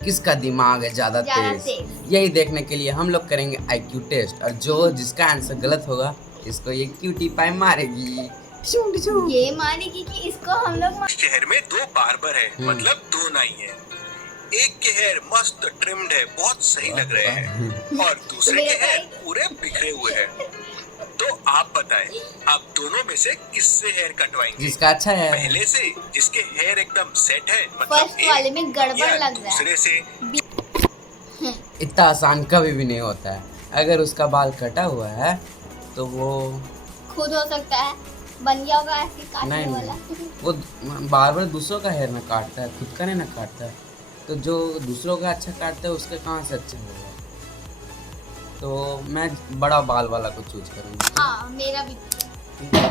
किसका दिमाग है ज्यादा तेज। यही देखने के लिए हम लोग करेंगे आईक्यू टेस्ट, और जो जिसका आंसर गलत होगा इसको ये क्यूटी पाई मारेगी। ये मानेगी कि इसको हम लोग शहर में दो बार्बर है, मतलब दो नाई है। एक के हेयर मस्त ट्रिम्ड है, बहुत सही लग रहे हैं, और दूसरे के हेयर पूरे बिखरे हुए हैं। तो आप बताएं, आप दोनों में से किससे हेयर कटवाएंगे? जिसका अच्छा है। पहले से जिसके हेयर एकदम सेट है, फर्स्ट वाले में गड़बड़ लग रहा है। दूसरे से इतना आसान कभी भी नहीं होता है। अगर उसका बाल कटा हुआ है तो वो खुद हो सकता है बन गया होगा ऐसे काटने नहीं वाला। वो बार बार दूसरों का हेयर ना काटता है, खुद का नहीं ना काटता है। तो जो दूसरों का अच्छा काटता है उसके कहाँ से अच्छा होगा। तो मैं बड़ा बाल वाला को चूज करूँगा। हाँ मेरा भी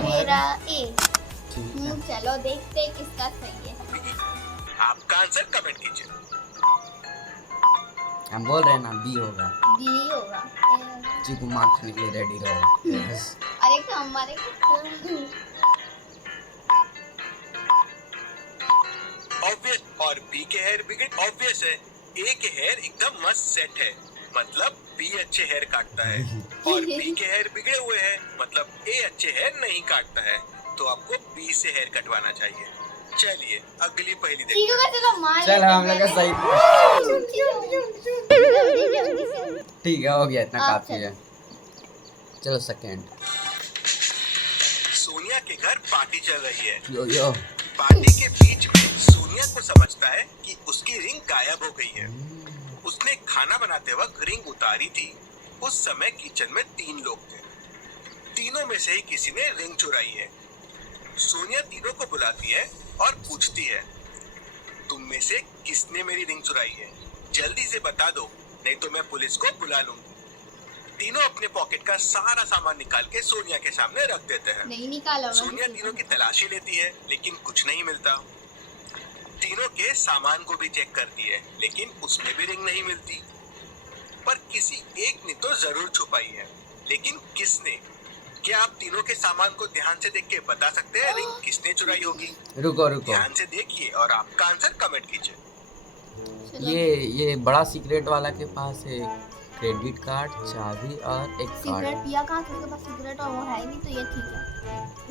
मेरा ए। चलो देखते हैं किसका सही है। आपका आंसर कमेंट कीजिए। हम बोल रहे हैं ना बी होगा। बी होगा। चीकू मार खाने के लिए रेडी रहो। अरे हमारे ऑब्वियस, और बी के हेयर बिगड़ ऑब्वियस है। ए के हेयर एकदम मस्त सेट है, मतलब बी अच्छे हेयर काटता है, और बी के हेयर बिगड़े हुए हैं, मतलब ए अच्छे हेयर नहीं काटता है। तो आपको बी से हेयर कटवाना चाहिए। चलिए अगली पहेली देखते हैं। चल हम लोग सही। ठीक है, हो गया, इतना काफी है। चलो सेकंड। सोनिया के घर पार्टी चल रही है। यो पार्टी के बीच में सोनिया को समझता है कि उसकी रिंग गायब हो गई है। उसने खाना बनाते वक्त रिंग उतारी थी। उस समय किचन में 3 लोग थे। तीनों में से ही किसी ने रिंग चुराई है। सोनिया तीनों को बुलाती है और पूछती है, तुम में से किसने मेरी रिंग चुराई है? जल्दी से बता दो, नहीं तो मैं पुलिस को बुला लूंगी। तीनों अपने पॉकेट का सारा सामान निकाल के सोनिया के सामने रख देते हैं। नहीं निकाला। सोनिया तीनों की तलाशी लेती है, लेकिन कुछ नहीं मिलता। तीनों के सामान को भी चेक करती है, लेकिन उसमें भी रिंग नहीं मिलती। पर किसी एक ने तो जरूर छुपाई है, लेकिन किसने? क्या आप तीनों के सामान को ध्यान से देख के बता सकते हैं रिंग किसने चुराई होगी? रुको ध्यान से देखिए और आपका आंसर कमेंट कीजिए। ये बड़ा सीक्रेट वाला के पास है क्रेडिट कार्ड, चाबी और एक सिगरेट पिया कहाँ? किसके पास सिगरेट और वो है ही नहीं, तो ये ठीक है।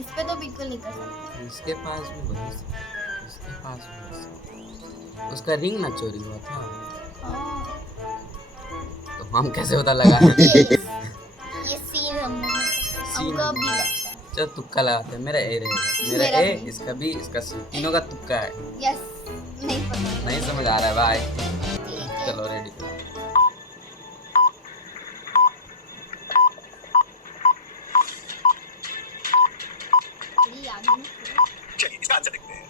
इस पे तो बिल्कुल नहीं कर सकते। इसके पास भी वही, इसके पास भी उसका रिंग ना चोरी हुआ था। तो हम कैसे पता लगा? ये सीन हमको भी लगता है। चल तुक्का लगाते हैं। मेरा ए रहेगा। मेरा ए, इसका बी, इसका सी, तीनों का तुक्का है। यस। नहीं पता, नहीं समझ आ रहा है भाई। चलो रेडी। चलिए इसका आंसर देखते हैं।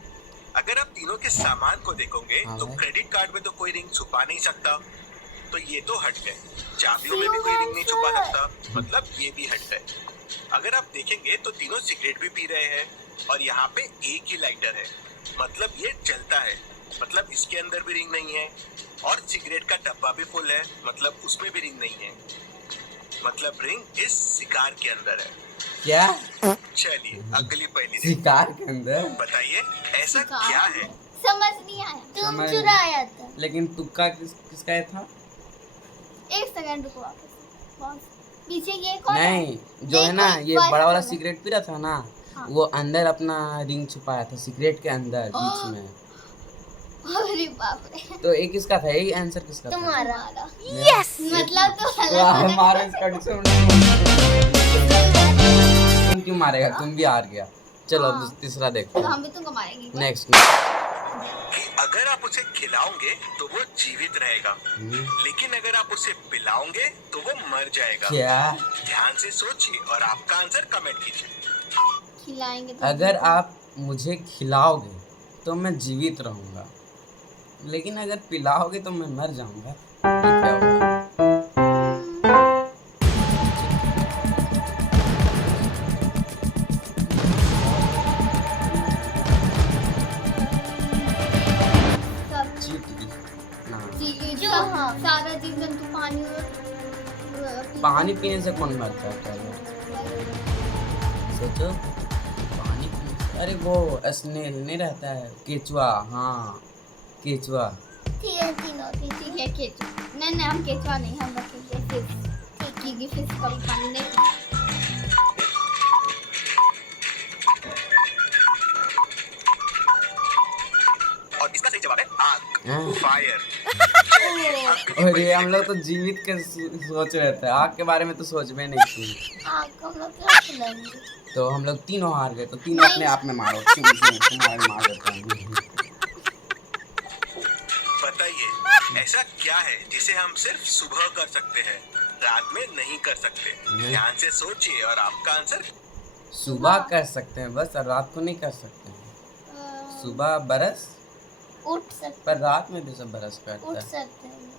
अगर आप तीनों के सामान को देखोगे तो क्रेडिट कार्ड में तो कोई रिंग छुपा नहीं सकता, तो ये तो हट गए। चाबियों में भी कोई रिंग नहीं छुपा सकता, मतलब ये भी हट गए। अगर आप देखेंगे तो तीनों सिगरेट भी पी रहे हैं, और यहाँ पे एक ही लाइटर है, मतलब ये जलता है, मतलब इसके अंदर भी रिंग नहीं है। और सिगरेट का डब्बा भी फुल है, मतलब उसमें भी रिंग नहीं है, मतलब रिंग इस सिगार के अंदर है। क्या? चलिए अगली पहेली सिगार के अंदर? बताइए ऐसा क्या है? समझ नहीं आया। तुम चुराया था। लेकिन तुक्का किसका था? एक सेकंड रुको, वापस पीछे ये कौन नहीं है? जो है ना, ये बड़ा वाला सिगरेट पी रहा था ना। हाँ। वो अंदर अपना रिंग छुपाया था सिगरेट के अंदर बीच में। अरे बाप रे। तो एक किसका था? यही आंसर किसका था? तुम्हारा। यस। मतलब तो हमारा इसका तुम क्यों मारेगा? तुम भी हार गया। चलो तीसरा देखो। तो हम भी तुमको मारेंगे। नेक्स्ट। कि अगर आप उसे खिलाओगे तो वो जीवित रहेगा, लेकिन अगर आप उसे पिलाओगे तो वो मर जाएगा। क्या? ध्यान से सोचिए और आपका आंसर कमेंट कीजिए। खिलाएंगे तो अगर आप मुझे खिलाओगे तो मैं जीवित रहूंगा, लेकिन अगर पिलाओगे तो मैं मर जाऊंगा। ये क्या होगा? सारा दिन तू पानी पीने से कौन मरता है? सोचो, पानी पीने। अरे वो स्नेल नहीं रहता है, केचुआ। हाँ केचुआ। ठीक है तीनों ठीक है केचुआ नहीं हम केचुआ नहीं हम रखेंगे फिश क्योंकि फिश कभी पानी नहीं पीती। और इसका सही जवाब है आग, फायर। और ये हम लोग तो जीवित के सोच रहे थे, आग के बारे में तो सोच में नहीं थी। आग को हम लोग क्या खिलाएंगे? तो हम लोग तीनों हार गए, तो तीनों अपने आप में मारो। तुम्हारे मार देता हूँ। बताइए ऐसा क्या है जिसे हम सिर्फ सुबह कर सकते हैं, रात में नहीं कर सकते? ध्यान से सोचिए और आपका आंसर सुबह कर सकते हैं बस, और रात को नहीं कर सकते हैं। सुबह बरस, उठ सकते पर रात में भी सब बरस करता उठ है। सकते हैं।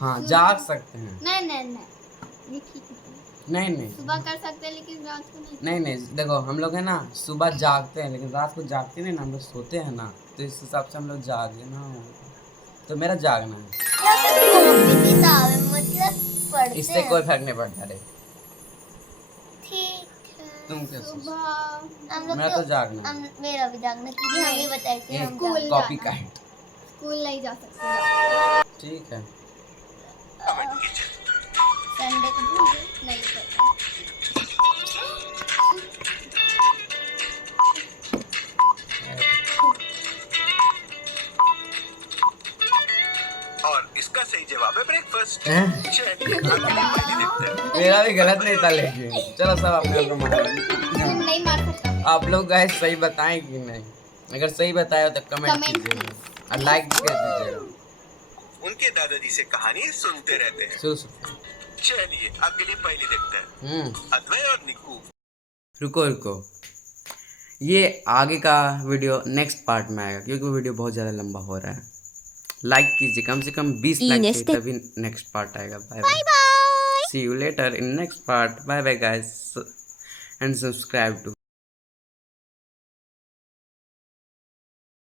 हाँ, जाग सकते हैं। नहीं ये ठीक है। नहीं सुबह कर सकते हैं लेकिन रात को नहीं। नहीं, देखो हम लोग है ना सुबह जागते हैं, लेकिन रात को जागते नहीं ना, हम लोग सोते हैं ना, तो इस हिसाब से हम लोग जागे ना, तो मेरा जागना है। किताब है मतलब पढ़ते इससे हैं। कोई फर्क नहीं पड़ता रे। ठीक है। तुम क्या सोचते? सुबह हम लोग मेरा तो जागना है। मेरा भी जागना क्योंकि हम भी बताए कि ये हम स्कूल कॉपी काट। स्कूल नहीं जा सकते ठीक है। कमेंट कीजिए। संडे को भूल गए, नहीं करते। और इसका सही जवाब है ब्रेकफास्ट। हैं? चलिए अगली पहेली देखते हैं। मेरा भी गलत नहीं था, लेकिन चलो सब अपने आप को मारो। तुम नहीं मार सकते। आप लोग गाइस सही बताएं कि नहीं? अगर सही बताया तो कमेंट कमेंट कीजिएगा और लाइक भी कर दीजिएगा। उनके दादाजी से कहानी सुनते रहते हैं। सुन। चलिए अगली पहेली देखते हैं। अद्वैय और निकू। रुको, ये आगे का वीडियो नेक्स्ट पार्ट में आएगा, क्योंकि वो वीडियो बहुत ज़्यादा लंबा हो रहा है। लाइक कीजिए, कम से कम 20 लाइक चाहिए, तभी नेक्स्ट पार्ट आएगा। Bye bye, see you later in next part. Bye bye guys and subscribe to